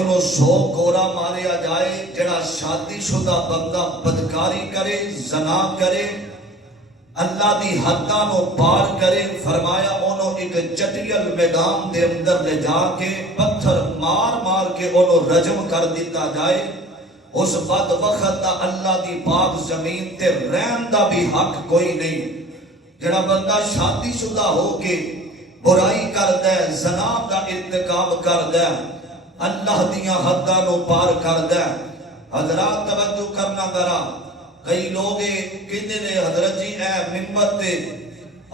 انہوں سو گورا ماریا جائے جڑا شادی شدہ بندہ بدکاری کرے زنا کرے اللہ دی حداں نو پار کرے فرمایا انہوں ایک چٹیل میدان دے اندر لے جا کے پتھر مار مار کے انہوں رجم کر دیتا جائے اس بدبخت دا اللہ دی پاک زمین تے رہن دا بھی حق کوئی نہیں جڑا بندہ شادی شدہ ہو کے برائی کردہ ہے زنا دا ارتکاب کردہ ہے اللہ دیاں حداں نو پار کردہ ہے حضرات توجہ کرنا ذرا کئی لوگ کہتے نے حضرت جی اے منبر تے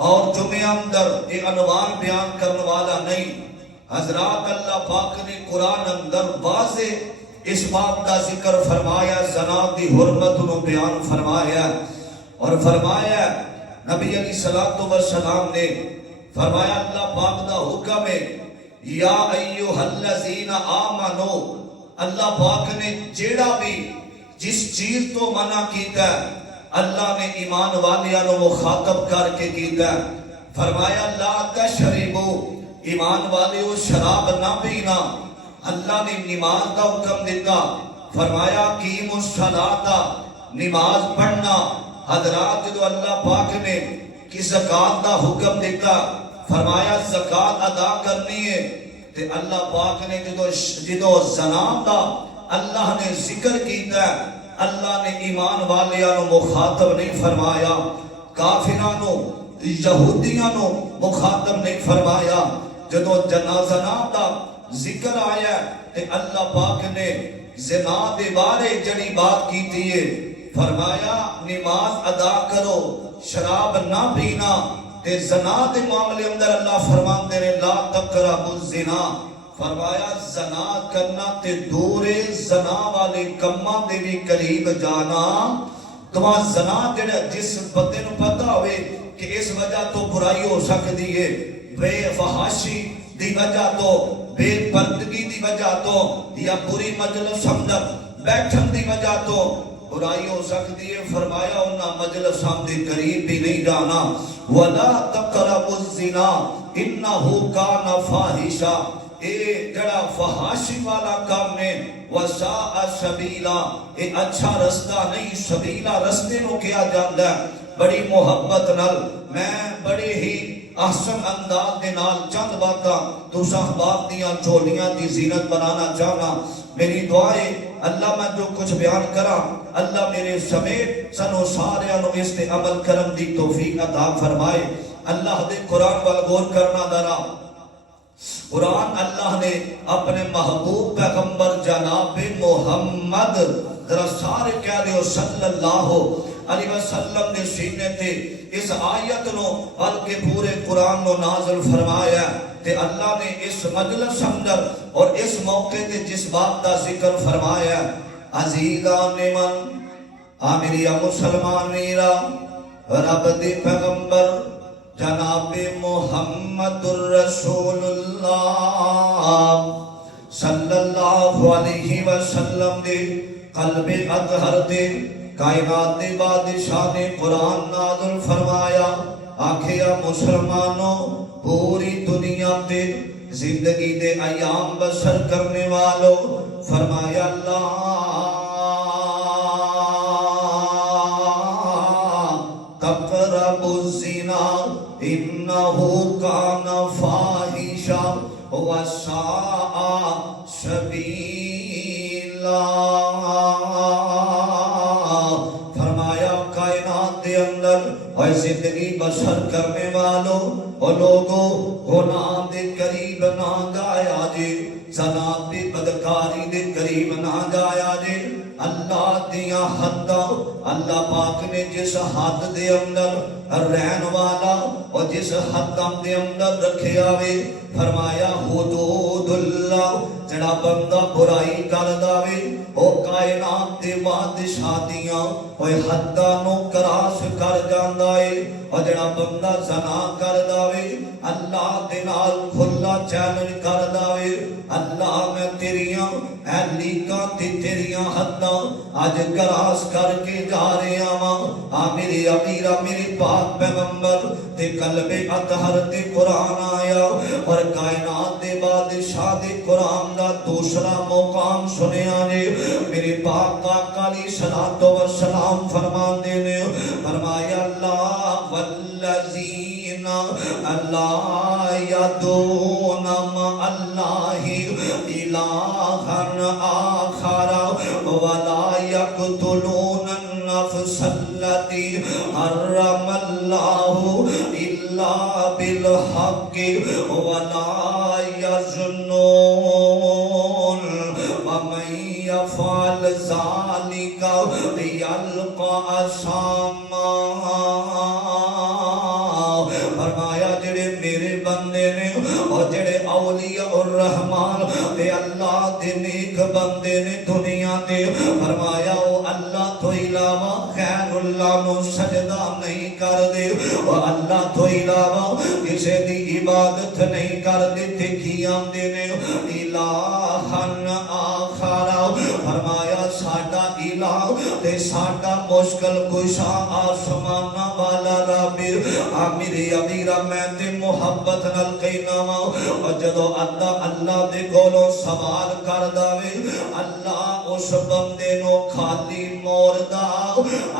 اور جمعہ اندر یہ عنوان بیان کرنے والا نہیں حضرات اللہ پاک نے قرآن اندر واضح اس بات کا ذکر فرمایا زنا دی حرمت انہوں بیان فرمایا اور فرمایا نبی علیہ السلام نے فرمایا اللہ پاک دا حکم ہے یا ایوہ الذین آمنو اللہ پاک نے جیڑا بھی جس چیز تو منع کیتا ہے اللہ نے ایمان والیاں نو مخاطب کر کے کیتا ہے فرمایا لا تشربو ایمان والیو شراب نہ پینا اللہ نے نماز کا حکم دیتا فرمایا قیم الصلاۃ نماز پڑھنا حضرات جو اللہ پاک نے کی زکات کا حکم دیتا فرمایا زکات ادا کرنی ہے تے اللہ پاک نے جدو زنا دا اللہ نے ذکر کیتا ہے اللہ نے ایمان والیاں نو مخاطب نہیں فرمایا کافراں نو یہودیاں نو مخاطب نہیں فرمایا جدو زنا دا ذکر آیا تے اللہ پاک نے زنا دے بارے جڑی بات کی تھی فرمایا نماز ادا کرو شراب نہ پینا تے زنا دے معاملے اندر اللہ فرماتے نے لا تقربوا الزنا فرمایا زنا کرنا تے دورے زنا والے کماں دے بھی قریب جانا تمہاں زنا جڑا جس بندے نو پتہ ہوئے کہ اس وجہ تو برائی ہو سکتی ہے بے فحاشی دی وجہ تو بے پردگی دی وجہ تو یا بری مجلس اندر بیٹھن دی وجہ تو برائی ہو سکتی ہے فرمایا انہاں مجلس دے قریب بھی نہیں جانا ولا تقربوا الزنا انه كان فاحشا اے جڑا فحاشی والا کام ہے وساء سبیلا اے اچھا رستہ نہیں سبیلا رستے نو کیا جاندا ہے بڑی محبت نال میں بڑے ہی احسن انداز دے نال چند باتاں تساں باپ دیاں چولیاں دی زینت بنانا چاہنا میری دعا ہے اللہ میں جو کچھ بیان کرا اللہ میرے سمیت سنو سارے نو اس تے عمل کرم دی توفیق عطا فرمائے اللہ دے قرآن وال غور کرنا درا قرآن اللہ نے اپنے محبوب پیغمبر جناب محمد ذرا سارے کہہ دیو صلی اللہ علیہ وسلم نے سینے تے اس آیت نو بلکہ پورے قرآن نو نازل فرمایا تے اللہ نے اس مجلس اندر اور اس موقع تے جس بات کا ذکر فرمایا عزیزان من آمریہ مسلمان میرا رب دے پیغمبر جناب محمد الرسول اللہ صلی اللہ علیہ وسلم دے قلب اطہر دے کائنات دے بادشاہ نے قرآن نازل فرمایا آکھیا مسلمانوں پوری دنیا تے زندگی دے ایام بسر کرنے والوں فرمایا اللہ تقربوا الزنا انہو کان فاحشا وساء سبیلا اور زندگی بسر کرنے والوں اور لوگوں گناہ دے قریب نہ جایا جے زنا دے بدکاری دے قریب نہ جایا جے اللہ دیاں حداں اللہ پاک نے جس حد دے اندر رہن والا اور جس حد دے اندر رکھے آوے فرمایا حدود اللہ جڑا بندہ برائی کر داوے او کائنات دے بادشاہ دیاں او حداں نو کراس کر جاندا اے اور جڑا بندہ زنا کر داوے اللہ دے نال کھلا چیلنج کر داوے اللہ میں تیریاں اے لیکاں تے تیریاں حداں اج کراس کر کے جا رہے ہاں میرے امیرا میرے پاک پاک پیغمبر تے قلب اطہر تے قرآن آیا اور کائنات دے بادشاہ دے قرآن دا دوسرا مقام سنیا نے میرے پاک آقا علیہ الصلوۃ والسلام فرماندے نے فرمایا اللہ والذین لا یدعون مع اللہ الہا آخر ولا یقتلون النفس التي حرم الله إلا بالحق ولا يزنون ومن يفعل ذلك يلقى أثاما فرمایا جڑے میرے بندے نے اور جڑے اولیاء الرحمن اے اللہ دے نیک بندے نے دنیا دے فرمایا او اللہ تو علاوہ خیر اللہ نو سجدہ نہیں کر دے اور اللہ تو علاوہ کسی دی عبادت نہیں کر دے تے کیاں دے نے الہن آخر فرمایا ساڈا الہ تے ساڈا مشکل کشا آسمان والا رب میرے امیرہ میں تے محبت نال کہنا وا اور جدو اللہ دے کولوں سوال کر داوے اللہ اس بندے نو خالی موردا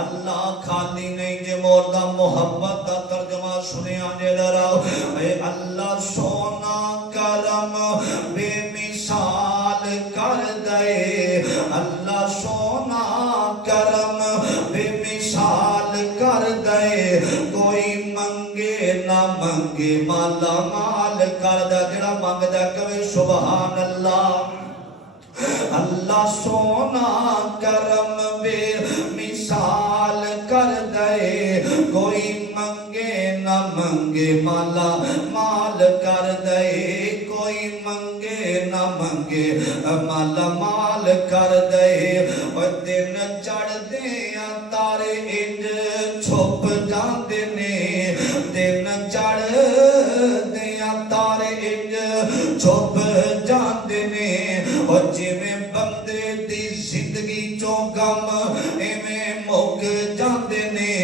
اللہ خالی نہیں جے موردا محبت دا ترجمہ سنیا نے ذرا اے اللہ سونا کرم بے مثال کر دے اللہ سونا کرم بے مثال کر دے کوئی منگے نہ منگے مالا مال کر دے جڑا منگدا کہے سبحان اللہ اللہ سونا کرم بے مثال کر دے کوئی منگے نہ منگے مالا مال کر دے کوئی منگے نہ منگے مالا مال کر دے اور دن چڑھ دے تارے انج چھپ جاندے نے دن چڑھ دے تارے انج چھپ جاندے نے اور جویں بندے دی زندگی چوں غم ایویں مک جاندے نے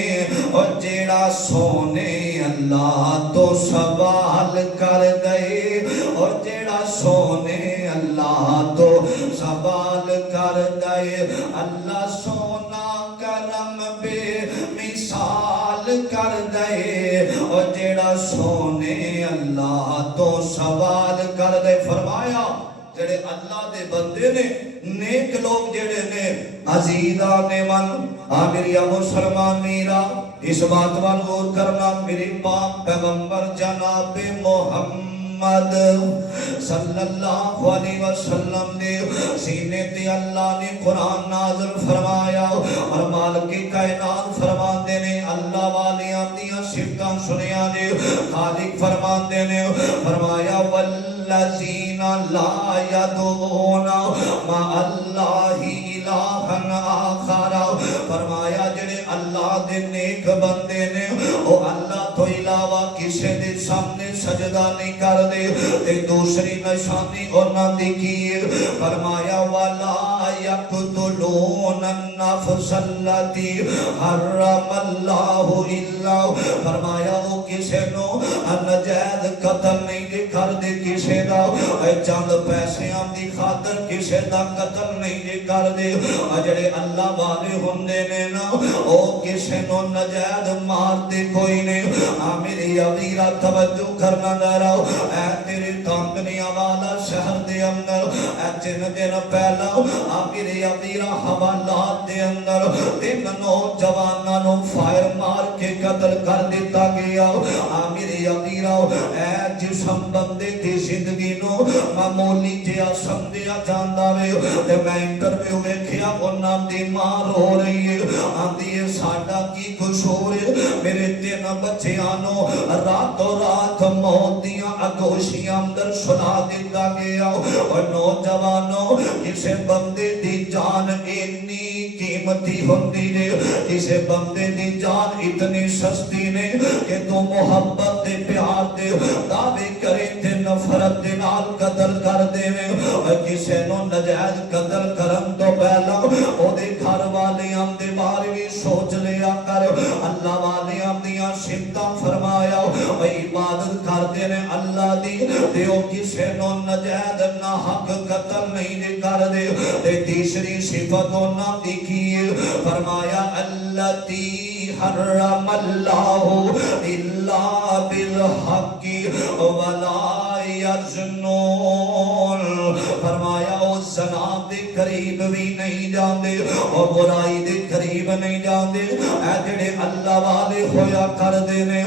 اور جیڑا سونے اللہ تو سوال کر دے اور جیڑا سونے اللہ تو سوال کر دے اللہ سونا کرم بے مثال کر دے اور جیڑا سونے اللہ تو سوال کر دے فرمایا جڑے اللہ دے بندے نے نیک لوگ جڑے نے عزیزان من میرا مسلمان میرا اس بات وال غور کرنا میری پاک پیغمبر جناب محمد صلی اللہ علیہ وسلم نے سینے تے اللہ نے قرآن نازل فرمایا اور مالک کائنات فرماندے نے اللہ والیاں دیاں صفتاں سنیا نے خالق فرماندے نے فرمایا والذین لا یدعون مع اللہ الہا آخر فرمایا جڑے اللہ دے نیک بندے نے او اللہ تو علاوہ کسی دے سامنے سجدہ نہیں کر دے تے دوسری نشانی انہاں دی کی فرمایا ولا یقتلون النفس التي حرم اللہ الا فرمایا وہ کسی نو ناجائز قتل نہیں کر دے کسی دا چند پیسیاں دی خاطر کسی دا قتل نہیں کر دے جڑے اللہ والے ہوندے نے نا او کسی نو ناجائز مار دے کوئی نہیں میری عزیزہ توجہ کرنا ذرا اے تیرے کانکنیاں والا شہر دے اندر اے جن دن پہلا میری عزیزہ حوالات دے اندر 3 نوجواناں نو فائر مار کے قتل کر دیتا گیا میری عزیزہ اے جسم بندے دی زندگی نو معمولی جیا سمجھیا جاندا وے تے میں انٹرویو ویکھیا انہاں دی ماں رو رہی ہے آندی ہے ساڈا کی قصور ہے میرے 3 بچیاں نو راتوں رات موت دیاں اگوشیاں اندر سلا دیتا گیا اور نوجوانوں کسے بندے دی جان اتنی قیمتی ہوندی نے کسے بندے دی جان اتنی سستی نے کہ تو محبت دے پیار دے دعوے کرے تے نفرت دے نال قتل کر دے اور کسے نو نجائز قتل کرن تو پہلا او دے گھر والے ہم دے بارے بھی سوچ لیا کر اللہ والے اپنیاں سمتاں فرمایا اے عبادت کرتے نے اللہ دی تے او کسے نو نجائز نہ حق قتل نہیں کر دے تے تیسری صفت انہاں دی کی فرمایا التی حرم اللہ الا بالحق ولا یزنون فرمایا او زنا دے قریب بھی نہیں جاندے اور برائی دے قریب نہیں جاندے اے جڑے اللہ والے ہویا کر دے نے